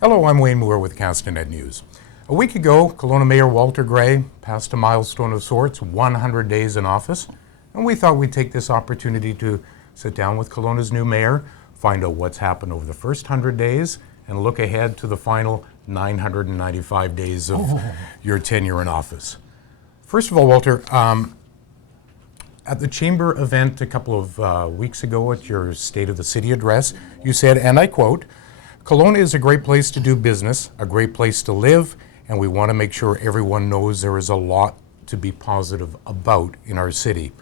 Hello, I'm Wayne Moore with Castanet News. A week ago, Kelowna Mayor Walter Gray passed a milestone of sorts, 100 days in office, and we thought we'd take this opportunity to sit down with Kelowna's new mayor, find out what's happened over the first 100 days, and look ahead to the final 995 days of your tenure in office. First of all, Walter, at the Chamber event a couple of weeks ago at your State of the City address, you said, and I quote, "Kelowna is a great place to do business, a great place to live, and we want to make sure everyone knows there is a lot to be positive about in our city."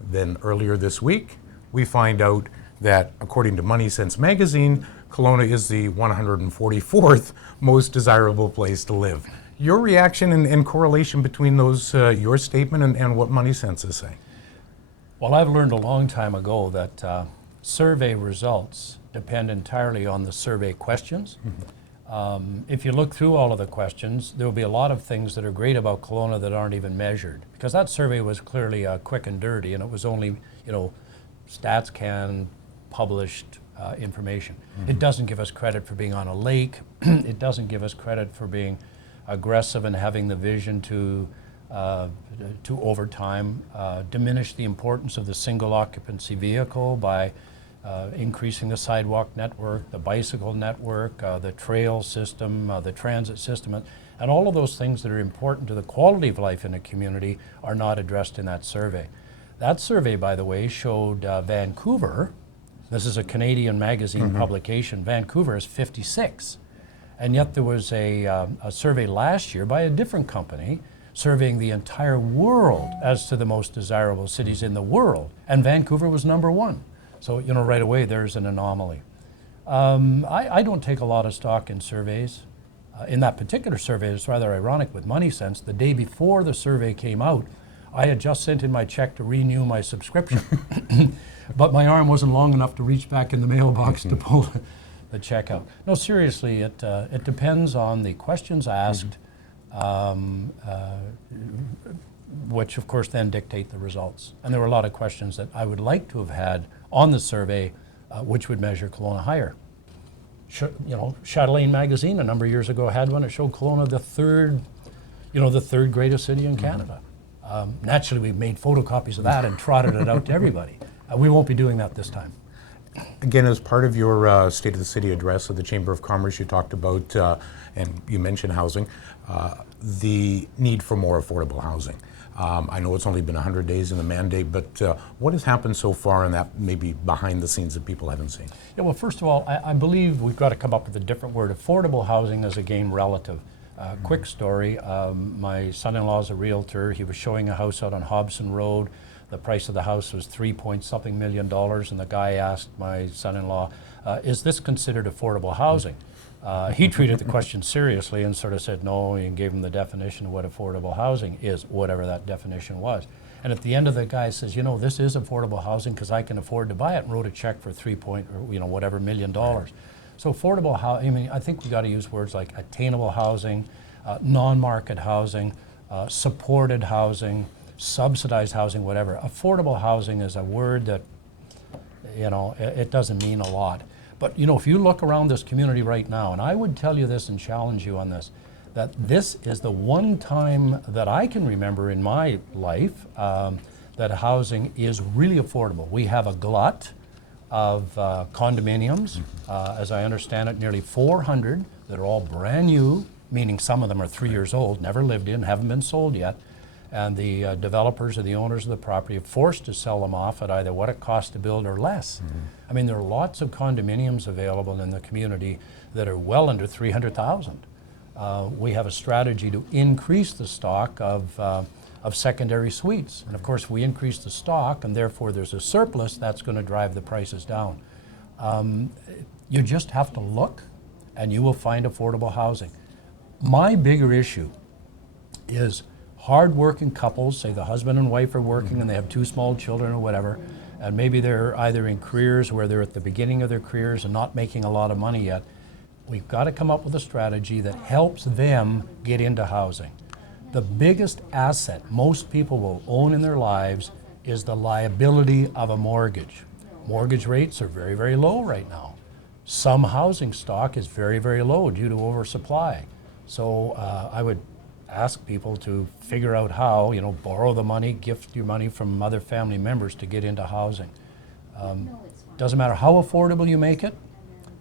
Then earlier this week, we find out that according to Money Sense magazine, Kelowna is the 144th most desirable place to live. Your reaction and correlation between those, your statement and what Money Sense is saying? Well, I've learned a long time ago that survey results depend entirely on the survey questions. If you look through all of the questions, there will be a lot of things that are great about Kelowna that aren't even measured, because that survey was clearly quick and dirty, and it was only, StatsCan published information. It doesn't give us credit for being on a lake. It doesn't give us credit for being aggressive and having the vision to over time diminish the importance of the single occupancy vehicle by increasing the sidewalk network, the bicycle network, the trail system, the transit system, and all of those things that are important to the quality of life in a community are not addressed in that survey. That survey, by the way, showed Vancouver, this is a Canadian magazine publication, Vancouver is 56. And yet there was a survey last year by a different company surveying the entire world as to the most desirable cities in the world, and Vancouver was number one. So, right away there's an anomaly. I don't take a lot of stock in surveys. In that particular survey, it's rather ironic with Money Sense, the day before the survey came out, I had just sent in my check to renew my subscription, but my arm wasn't long enough to reach back in the mailbox to pull the check out. No, seriously, it depends on the questions asked, which of course then dictate the results. And there were a lot of questions that I would like to have had on the survey, which would measure Kelowna higher. Chatelaine magazine a number of years ago had one that showed Kelowna the third greatest city in Canada. Naturally, we've made photocopies of that and trotted it out to everybody. We won't be doing that this time. Again, as part of your State of the City address of the Chamber of Commerce, you talked about, and you mentioned housing, the need for more affordable housing. I know it's only been 100 days in the mandate, but what has happened so far, and that maybe behind the scenes that people haven't seen? Yeah, well, first of all, I believe we've got to come up with a different word. Affordable housing is again relative. Quick story, my son-in-law is a realtor. He was showing a house out on Hobson Road. The price of the house was $3-point-something million, and the guy asked my son-in-law, is this considered affordable housing? He treated the question seriously and sort of said no, and gave him the definition of what affordable housing is, whatever that definition was. And at the end of the guy says, this is affordable housing because I can afford to buy it, and wrote a check for whatever $1 million. So affordable housing, I think we got to use words like attainable housing, non-market housing, supported housing, subsidized housing, whatever. Affordable housing is a word that, it doesn't mean a lot. But, if you look around this community right now, and I would tell you this and challenge you on this, that this is the one time that I can remember in my life that housing is really affordable. We have a glut of condominiums, as I understand it, nearly 400 that are all brand new, meaning some of them are 3 years old, never lived in, haven't been sold yet. And the developers or the owners of the property are forced to sell them off at either what it costs to build or less. I mean, there are lots of condominiums available in the community that are well under 300,000. We have a strategy to increase the stock of secondary suites. And of course, if we increase the stock and therefore there's a surplus, that's going to drive the prices down. You just have to look and you will find affordable housing. My bigger issue is hard-working couples, say the husband and wife are working and they have 2 small children or whatever, and maybe they're either in careers where they're at the beginning of their careers and not making a lot of money yet. We've got to come up with a strategy that helps them get into housing. The biggest asset most people will own in their lives is the liability of a mortgage. Mortgage rates are very, very low right now. Some housing stock is very, very low due to oversupply. So I would ask people to figure out how, borrow the money, gift your money from other family members to get into housing. Doesn't matter how affordable you make it,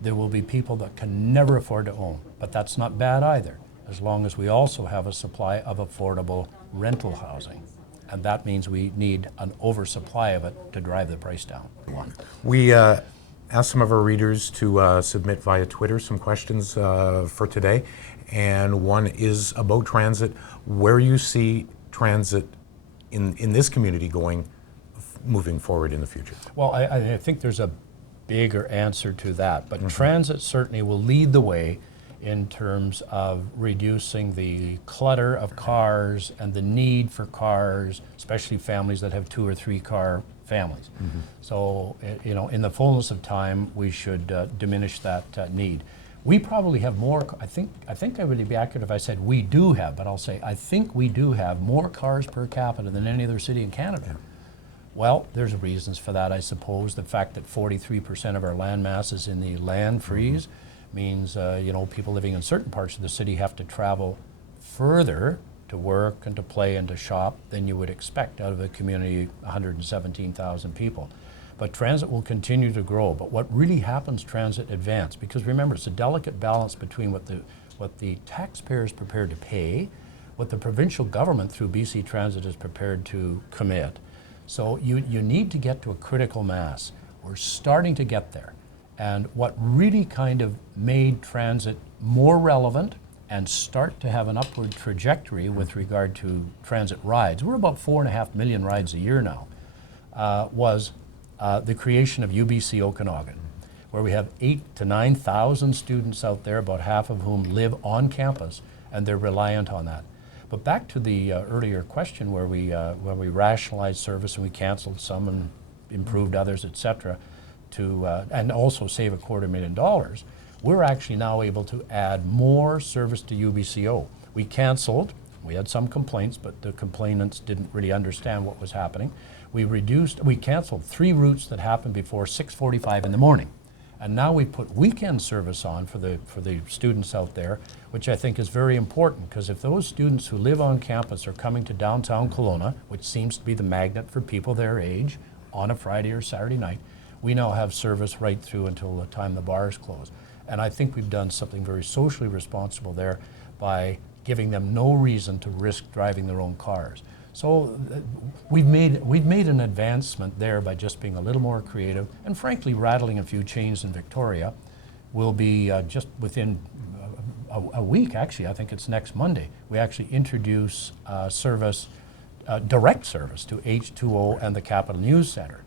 there will be people that can never afford to own. But that's not bad either, as long as we also have a supply of affordable rental housing. And that means we need an oversupply of it to drive the price down. We asked some of our readers to submit via Twitter some questions for today, and one is about transit, where you see transit in this community going moving forward in the future. Well, I think there's a bigger answer to that, but transit certainly will lead the way in terms of reducing the clutter of cars and the need for cars, especially families that have 2 or 3 car families. So, in the fullness of time, we should diminish that need. We probably have more, I think I would be accurate if I said we do have, but I'll say I think we do have more cars per capita than any other city in Canada. Yeah. Well, there's reasons for that, I suppose. The fact that 43% of our land mass is in the land freeze means, people living in certain parts of the city have to travel further to work and to play and to shop than you would expect out of a community of 117,000 people. But transit will continue to grow. But what really happens, transit advance, because remember, it's a delicate balance between what the taxpayer is prepared to pay, what the provincial government through BC Transit is prepared to commit. So you need to get to a critical mass. We're starting to get there. And what really kind of made transit more relevant and start to have an upward trajectory with regard to transit rides, we're about 4.5 million rides a year now, was the creation of UBC Okanagan, where we have 8,000 to 9,000 students out there, about half of whom live on campus, and they're reliant on that. But back to the earlier question where we rationalized service and we canceled some and improved others, et cetera, and also save $250,000, we're actually now able to add more service to UBCO. We canceled, we had some complaints, but the complainants didn't really understand what was happening. We canceled 3 routes that happened before 6:45 in the morning. And now we put weekend service on for the students out there, which I think is very important, because if those students who live on campus are coming to downtown Kelowna, which seems to be the magnet for people their age, on a Friday or Saturday night, we now have service right through until the time the bars close. And I think we've done something very socially responsible there by giving them no reason to risk driving their own cars. So we've made an advancement there by just being a little more creative, and frankly rattling a few chains in Victoria. Will be just within a week, actually, I think it's next Monday, we actually introduce direct service to H2O and the Capital News Centre.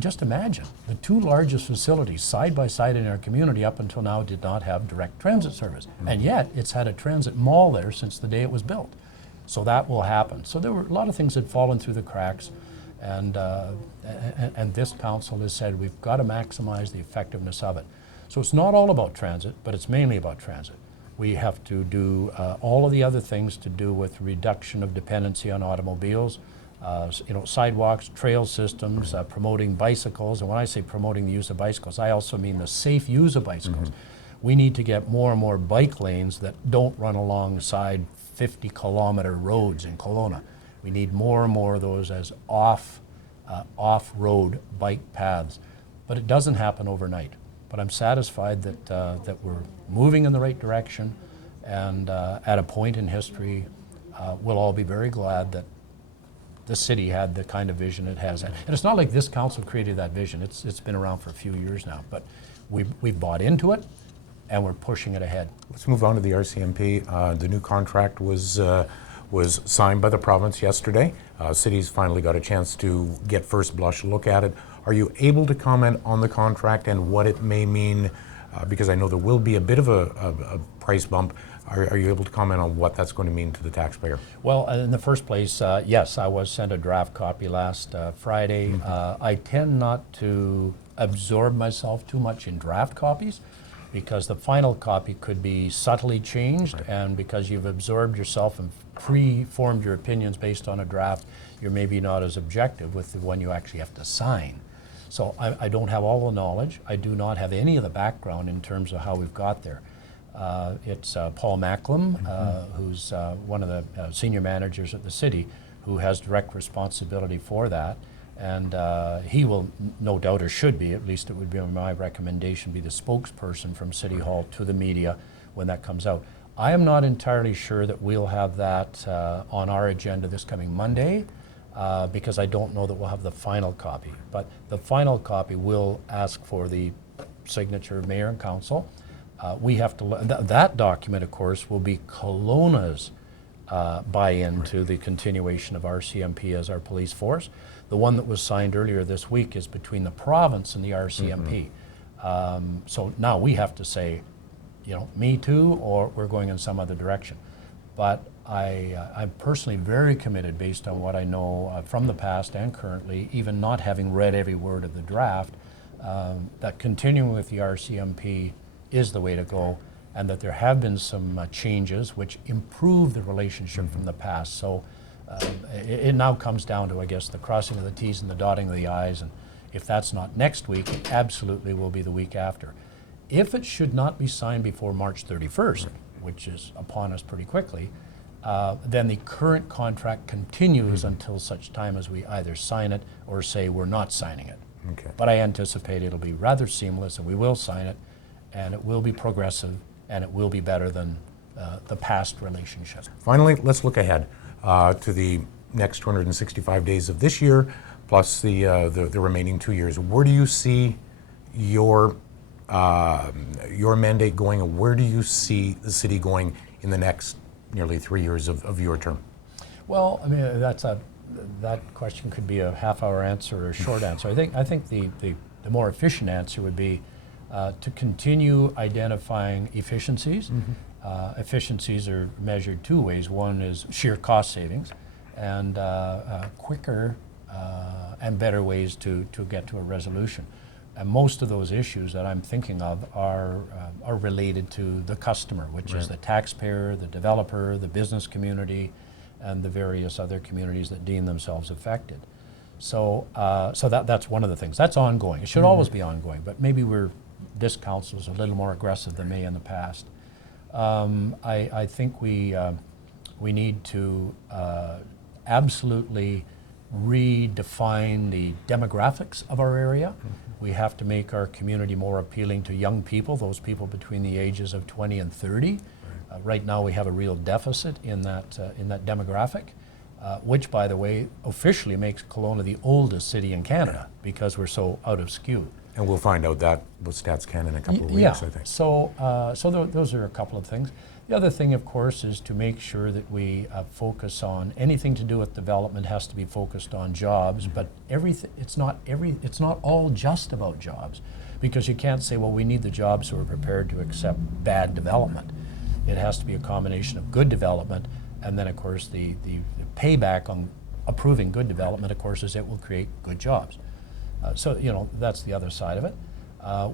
Just imagine, the 2 largest facilities side by side in our community up until now did not have direct transit service. And yet it's had a transit mall there since the day it was built. So that will happen. So there were a lot of things that had fallen through the cracks, and this council has said we've got to maximize the effectiveness of it. So it's not all about transit, but it's mainly about transit. We have to do all of the other things to do with reduction of dependency on automobiles, sidewalks, trail systems, promoting bicycles. And when I say promoting the use of bicycles, I also mean the safe use of bicycles. We need to get more and more bike lanes that don't run alongside 50-kilometer roads in Kelowna. We need more and more of those as off-road bike paths. But it doesn't happen overnight. But I'm satisfied that we're moving in the right direction, and at a point in history, we'll all be very glad that the city had the kind of vision it has. And it's not like this council created that vision. It's been around for a few years now, but we've bought into it, and we're pushing it ahead. Let's move on to the RCMP. The new contract was signed by the province yesterday. City's finally got a chance to get first blush look at it. Are you able to comment on the contract and what it may mean? Because I know there will be a bit of a price bump. Are you able to comment on what that's going to mean to the taxpayer? Well, in the first place, yes, I was sent a draft copy last Friday. I tend not to absorb myself too much in draft copies, because the final copy could be subtly changed, right. And because you've absorbed yourself and pre-formed your opinions based on a draft, you're maybe not as objective with the one you actually have to sign. So I don't have all the knowledge. I do not have any of the background in terms of how we've got there. It's Paul Macklem, who's one of the senior managers at the city, who has direct responsibility for that. And he will, no doubt, or should be, at least it would be my recommendation, be the spokesperson from City Hall to the media when that comes out. I am not entirely sure that we'll have that on our agenda this coming Monday, because I don't know that we'll have the final copy. But the final copy will ask for the signature of Mayor and Council. We have to, that document, of course, will be Kelowna's buy-in to the continuation of RCMP as our police force. The one that was signed earlier this week is between the province and the RCMP. So now we have to say, you know, me too, or we're going in some other direction. But I'm personally very committed, based on what I know from the past and currently, even not having read every word of the draft, that continuing with the RCMP is the way to go, and that there have been some changes which improve the relationship from the past. So it now comes down to, I guess, the crossing of the T's and the dotting of the I's, and if that's not next week, it absolutely will be the week after. If it should not be signed before March 31st, which is upon us pretty quickly, then the current contract continues until such time as we either sign it or say we're not signing it. Okay. But I anticipate it'll be rather seamless, and we will sign it, and it will be progressive, and it will be better than the past relationship. Finally, let's look ahead to the next 265 days of this year, plus the remaining 2 years. Where do you see your mandate going, and where do you see the city going in the next nearly 3 years of your term? Well, I mean, that question could be a half-hour answer or a short answer. I think the more efficient answer would be to continue identifying efficiencies. Efficiencies are measured two ways. One is sheer cost savings, and quicker and better ways to get to a resolution. And most of those issues that I'm thinking of are related to the customer, which is the taxpayer, the developer, the business community, and the various other communities that deem themselves affected. So, that's one of the things. That's ongoing. It should always be ongoing, but maybe this council is a little more aggressive than me in the past. I think we need to absolutely redefine the demographics of our area. We have to make our community more appealing to young people, those people between the ages of 20 and 30. Right now we have a real deficit in that demographic, which, by the way, officially makes Kelowna the oldest city in Canada because we're so out of skew. And we'll find out that with StatsCan in a couple of weeks, I think. So those are a couple of things. The other thing, of course, is to make sure that we focus on anything to do with development has to be focused on jobs, but everything, it's not all just about jobs, because you can't say, well, we need the jobs, so we're prepared to accept bad development. It has to be a combination of good development, and then, of course, the payback on approving good development, of course, is it will create good jobs. So, you know, that's the other side of it.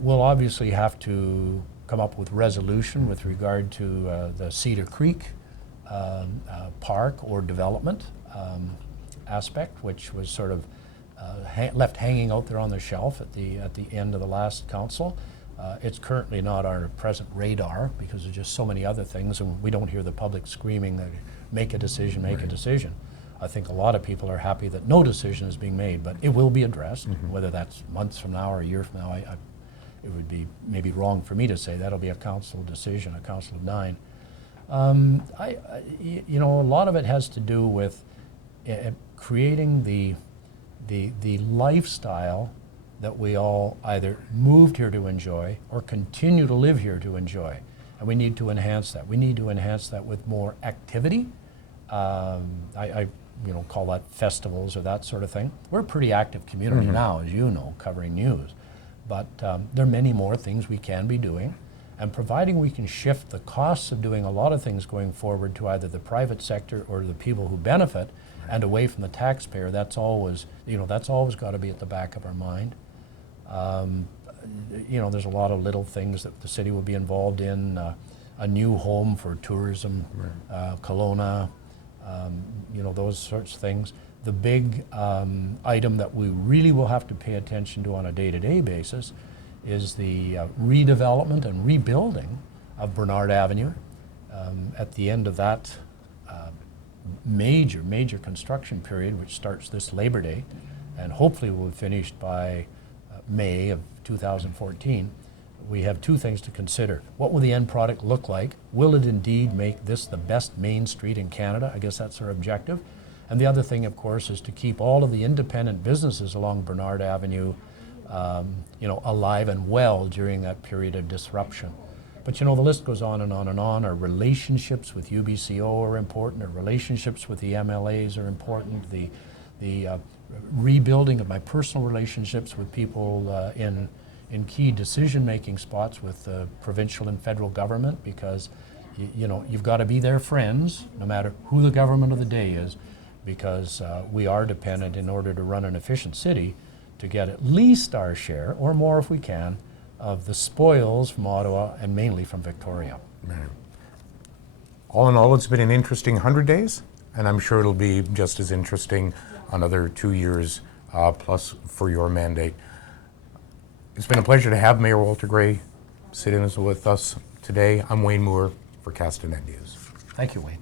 We'll obviously have to come up with resolution with regard to the Cedar Creek park or development aspect, which was sort of left hanging out there on the shelf at the end of the last council. It's currently not on our present radar because there's just so many other things, and we don't hear the public screaming that make a decision, make a decision. I think a lot of people are happy that no decision is being made, but it will be addressed, whether that's months from now or a year from now. It would be maybe wrong for me to say that'll be a council decision, a council of 9. You know, a lot of it has to do with creating the lifestyle that we all either moved here to enjoy or continue to live here to enjoy, and we need to enhance that. We need to enhance that with more activity. I call that festivals or that sort of thing. We're a pretty active community now, as you know, covering news. But there are many more things we can be doing. And providing we can shift the costs of doing a lot of things going forward to either the private sector or the people who benefit and away from the taxpayer, that's always got to be at the back of our mind. There's a lot of little things that the city will be involved in. A new home for tourism, Kelowna, those sorts of things. The big item that we really will have to pay attention to on a day-to-day basis is the redevelopment and rebuilding of Bernard Avenue. At the end of that major construction period, which starts this Labor Day, and hopefully will be finished by May of 2014, we have two things to consider. What will the end product look like? Will it indeed make this the best main street in Canada? I guess that's our objective. And the other thing, of course, is to keep all of the independent businesses along Bernard Avenue alive and well during that period of disruption. But the list goes on and on and on. Our relationships with UBCO are important. Our relationships with the MLAs are important. The rebuilding of my personal relationships with people in key decision-making spots with the provincial and federal government, because you've got to be their friends no matter who the government of the day is, because we are dependent, in order to run an efficient city, to get at least our share, or more if we can, of the spoils from Ottawa and mainly from Victoria. All in all, it's been an interesting 100 days, and I'm sure it'll be just as interesting another 2 years plus for your mandate. It's been a pleasure to have Mayor Walter Gray sit in with us today. I'm Wayne Moore for Castanet News. Thank you, Wayne.